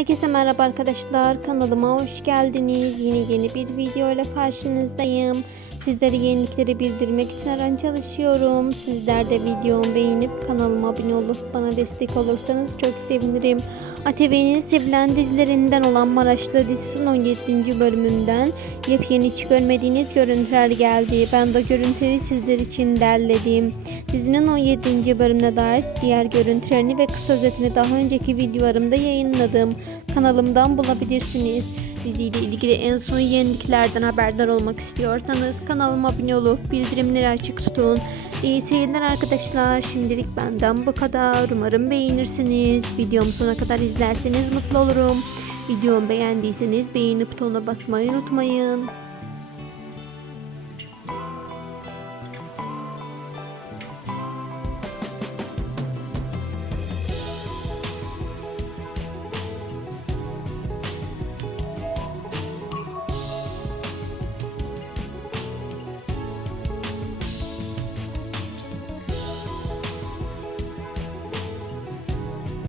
Herkese merhaba arkadaşlar. Kanalıma hoş geldiniz. Yine yeni bir video ile karşınızdayım. Sizlere yenilikleri bildirmek için her an çalışıyorum. Sizler de videomu beğenip kanalıma abone olup bana destek olursanız çok sevinirim. ATV'nin sevilen dizilerinden olan Maraşlı dizisinin 17. bölümünden yepyeni hiç görmediğiniz görüntüler geldi. Ben de görüntüleri sizler için derledim. Dizinin 17. bölümüne dair diğer görüntülerini ve kısa özetini daha önceki videolarımda yayınladım. Kanalımdan bulabilirsiniz. Diziyle ilgili en son yeniliklerden haberdar olmak istiyorsanız kanalıma abone olup bildirimleri açık tutun. İyi seyirler arkadaşlar. Şimdilik benden bu kadar. Umarım beğenirsiniz. Videomu sona kadar izlerseniz mutlu olurum. Videomu beğendiyseniz beğeni butonuna basmayı unutmayın.